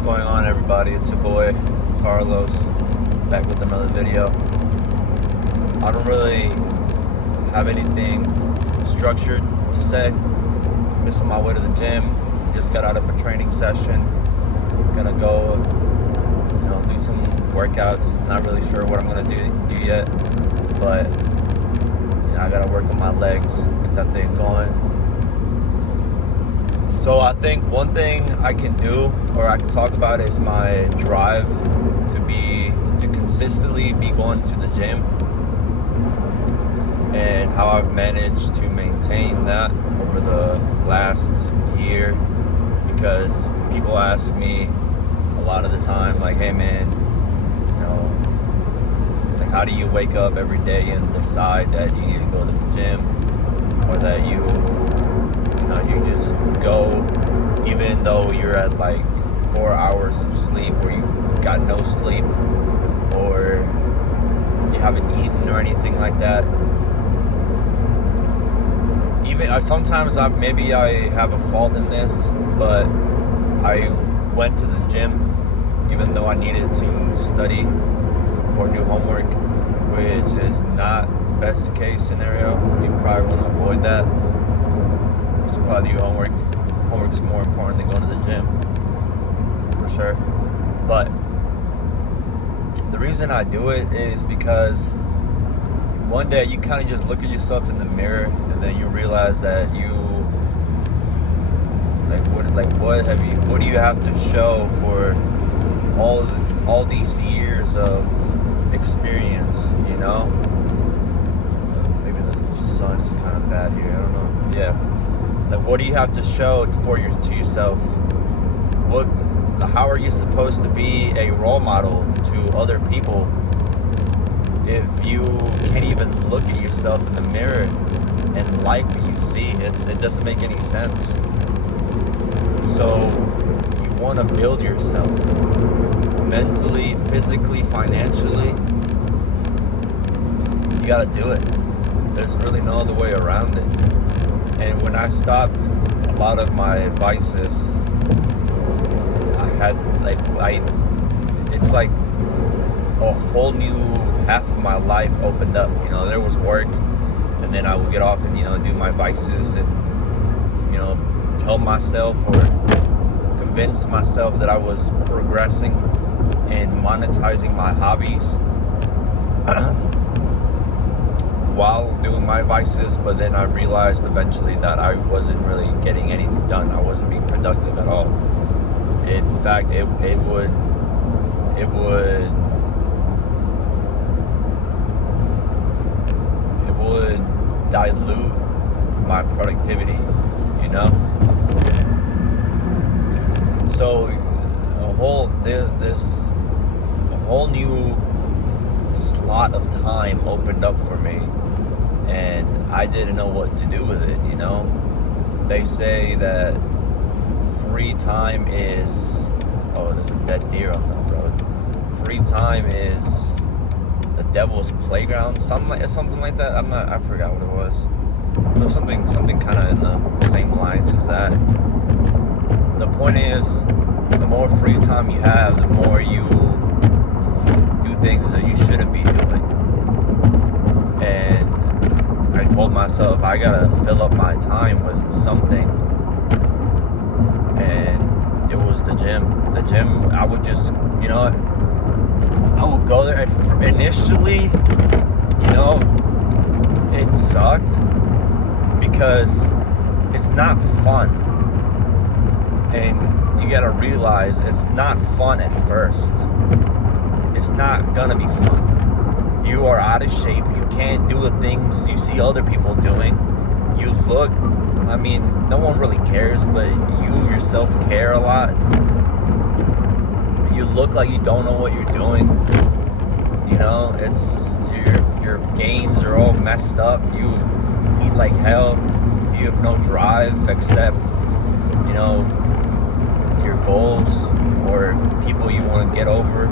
What's going on, everybody? It's your boy Carlos, back with another video. I don't really have anything structured to say. I'm just on my way to the gym. Just got out of a training session. Gonna go, do some workouts. Not really sure what I'm gonna do yet, but I gotta work on my legs, get that thing going. So I think one thing I can do, or I can talk about, is my drive to consistently be going to the gym, and how I've managed to maintain that over the last year. Because people ask me a lot of the time, like, hey man, like, how do you wake up every day and decide that you need to go to the gym, or that you just go even though you're at like 4 hours of sleep, or you got no sleep, or you haven't eaten or anything like that. Even sometimes maybe I have a fault in this, but I went to the gym even though I needed to study or do homework, which is not best case scenario. You probably want to avoid that. You should probably do homework. Homework's more important than going to the gym, for sure. But the reason I do it is because one day you kind of just look at yourself in the mirror, and then you realize that what do you have to show for all these years of experience, Maybe the sun is kind of bad here, I don't know. Yeah. Like, what do you have to show to yourself? How are you supposed to be a role model to other people if you can't even look at yourself in the mirror and like what you see? It doesn't make any sense. So you want to build yourself mentally, physically, financially. You got to do it. There's really no other way around it. And when I stopped a lot of my vices, it's like a whole new half of my life opened up. There was work, and then I would get off and do my vices, and tell myself or convince myself that I was progressing and monetizing my hobbies while doing my vices. But then I realized eventually that I wasn't really getting anything done. I wasn't being productive at all. In fact, it would dilute my productivity, So a whole new slot of time opened up for me, and I didn't know what to do with it. They say that free time is, there's a dead deer on the road. Free time is the devil's playground, something like that. I forgot what it was. There was something kind of in the same lines as that. The point is, the more free time you have, the more you do things that you shouldn't be doing. And I told myself, I gotta fill up my time with something. And it was the gym. The gym, I would just, I would go there. Initially, it sucked because it's not fun. And you gotta realize it's not fun at first. It's not gonna be fun. You are out of shape. You can't do the things you see other people doing. You look, no one really cares, but you yourself care a lot. You look like you don't know what you're doing. It's your gains are all messed up. You eat like hell. You have no drive except, your goals or people you want to get over.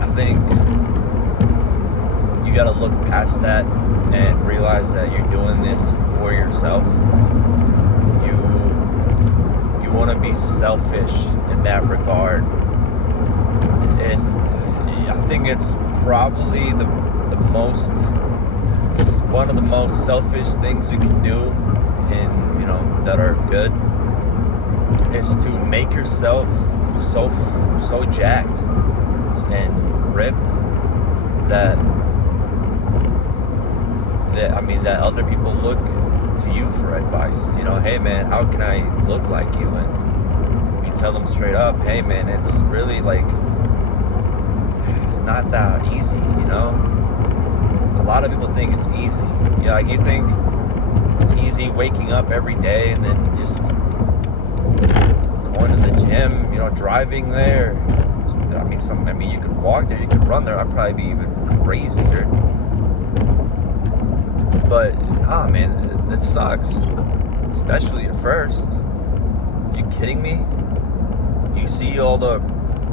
I think you got to look past that and realize that you're doing this for yourself. very selfish in that regard. And I think it's probably one of the most selfish things you can do in, you know, that are good, is to make yourself so jacked and ripped that that other people look to you for advice. You know, hey man, how can I look like you? And you tell them straight up, hey man, it's really like, it's not that easy, you know? A lot of people think it's easy. Yeah, like you think it's easy waking up every day and then just going to the gym, you know, driving there. I mean, you could walk there, you could run there. I'd probably be even crazier. But, man, it sucks. Especially at first. You kidding me? You see all the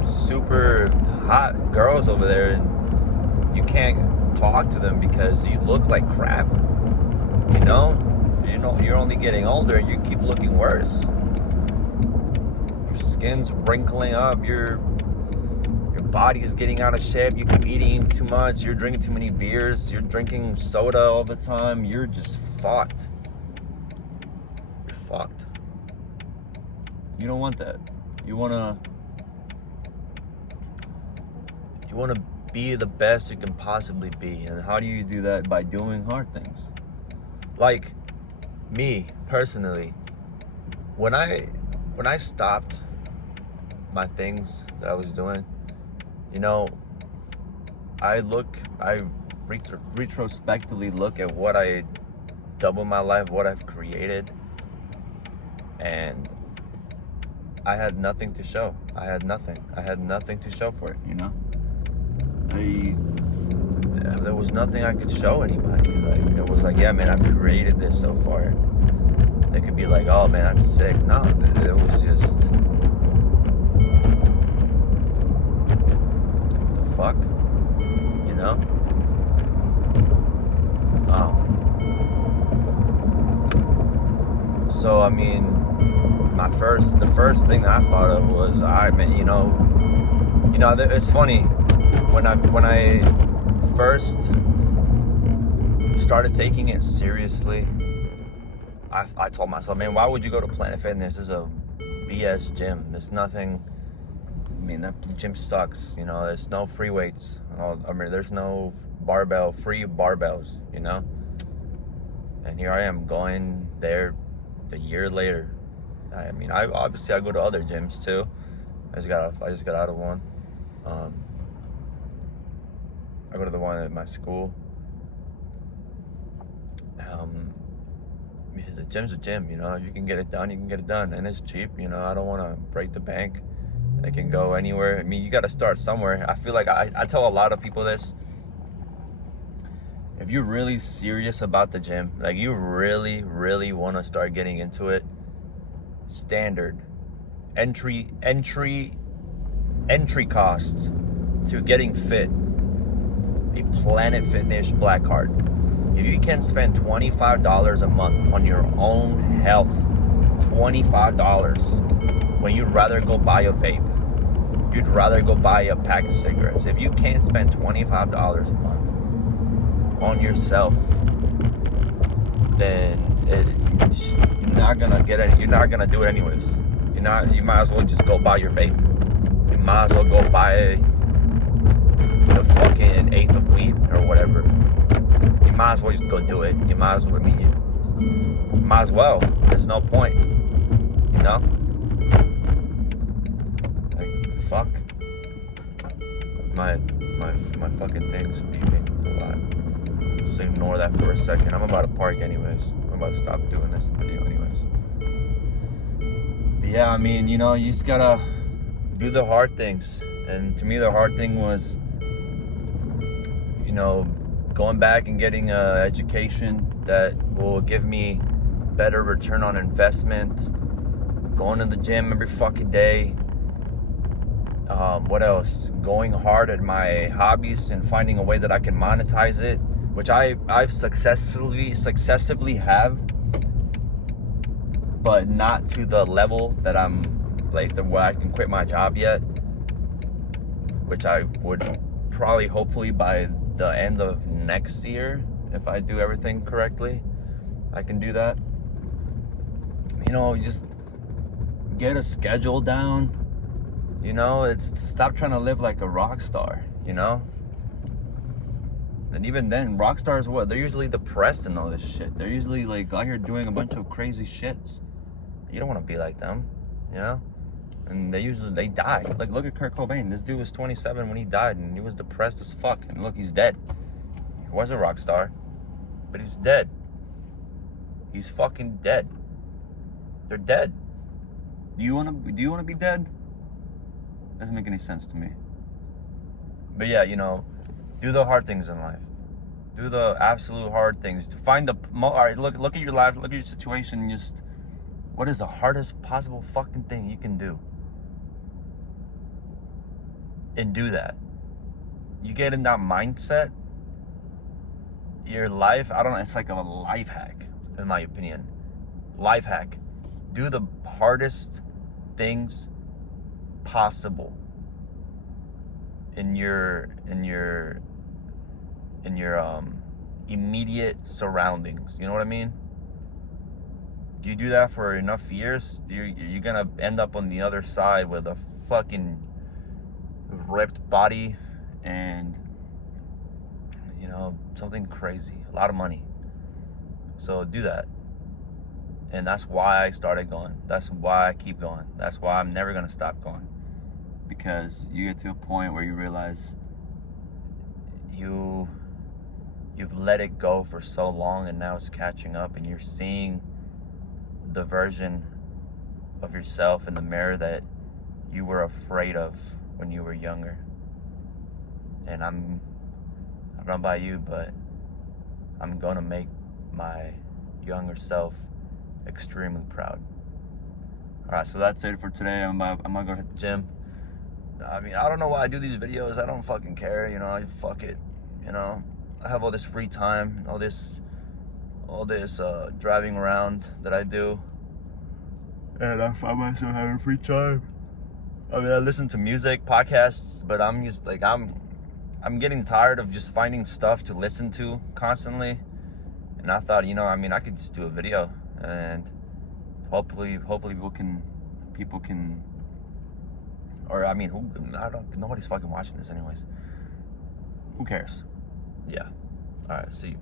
super hot girls over there and you can't talk to them because you look like crap. You know, you're only getting older and you keep looking worse. Your skin's wrinkling up, your body's getting out of shape, you keep eating too much, you're drinking too many beers, you're drinking soda all the time, you're just fucked. You're fucked. You don't want that. You wanna be the best you can possibly be. And how do you do that? By doing hard things. Like me personally, when I stopped my things that I was doing, you know, I retrospectively look at what I done with my life, what I've created, and I had nothing to show. I had nothing to show for it, you know? There was nothing I could show anybody. Like, it was like, yeah, man, I've created this so far. They could be like, oh, man, I'm sick. No, it was just, what the fuck? You know? So, I mean, the first thing I thought of was, all right, man, you know, it's funny, when I first started taking it seriously, I told myself, man, why would you go to Planet Fitness? This is a BS gym. There's nothing. I mean, that gym sucks. You know, there's no free weights. I mean, there's no free barbells. You know. And here I am going there a year later. I mean, I go to other gyms too. I just got out of one. I go to the one at my school. The gym's a gym, you know. If you can get it done, you can get it done, and it's cheap. You know, I don't want to break the bank. It can go anywhere. I mean, you got to start somewhere. I feel like I tell a lot of people this. If you're really serious about the gym, like you really, really want to start getting into it, standard entry costs to getting fit, a Planet Fitness Black Card. If you can spend $25 a month on your own health, $25, when you'd rather go buy a vape, you'd rather go buy a pack of cigarettes. If you can't spend $25 a month on yourself, then you're not gonna get it. You're not gonna do it anyways. You might as well just go buy your vape. You might as well go buy the fucking eighth of weed or whatever. You might as well just go do it. You might as well. You might as well. There's no point. You know? Like, fuck. My fucking thing's beeping a lot. Just ignore that for a second. I'm about to park anyways. I'm about to stop doing this video anyways. But yeah, I mean, you know, you just gotta do the hard things. And to me, the hard thing was, you know, going back and getting an education that will give me better return on investment, going to the gym every fucking day. What else? Going hard at my hobbies and finding a way that I can monetize it, which I've successively have, but not to the level that I'm place where I can quit my job yet, which I would probably, hopefully by the end of next year, if I do everything correctly, I can do that. You know, just get a schedule down. You know, it's stop trying to live like a rock star, you know? And even then, rock stars, what? They're usually depressed and all this shit. They're usually like out here doing a bunch of crazy shits. You don't want to be like them, you know? And they die. Like, look at Kurt Cobain. This dude was 27 when he died, and he was depressed as fuck. And look, he's dead. He was a rock star, but he's dead. He's fucking dead. They're dead. Do you wanna be dead? Doesn't make any sense to me. But yeah, you know, do the hard things in life. Do the absolute hard things. To find the all right. Look at your life. Look at your situation. And just, what is the hardest possible fucking thing you can do? And do that. You get in that mindset, your life, I don't know, it's like a life hack, in my opinion. Life hack. Do the hardest things possible in your immediate surroundings. You know what I mean? You do that for enough years, you're gonna end up on the other side with a fucking ripped body and, you know, something crazy, a lot of money. So do that. And that's why I started going. That's why I keep going. That's why I'm never gonna stop going. Because you get to a point where you realize you've let it go for so long, and now it's catching up, and you're seeing the version of yourself in the mirror that you were afraid of when you were younger. And I don't know about you, but I'm gonna make my younger self extremely proud. All right, so that's it for today. I'm gonna go hit the gym. I mean, I don't know why I do these videos. I don't fucking care, you know. Fuck it, you know. I have all this free time, all this driving around that I do, and I find myself having free time. I mean, I listen to music, podcasts, but I'm just like, I'm getting tired of just finding stuff to listen to constantly. And I thought, you know, I mean, I could just do a video, and hopefully people can, or I mean, nobody's fucking watching this anyways. Who cares? Yeah. All right, see you.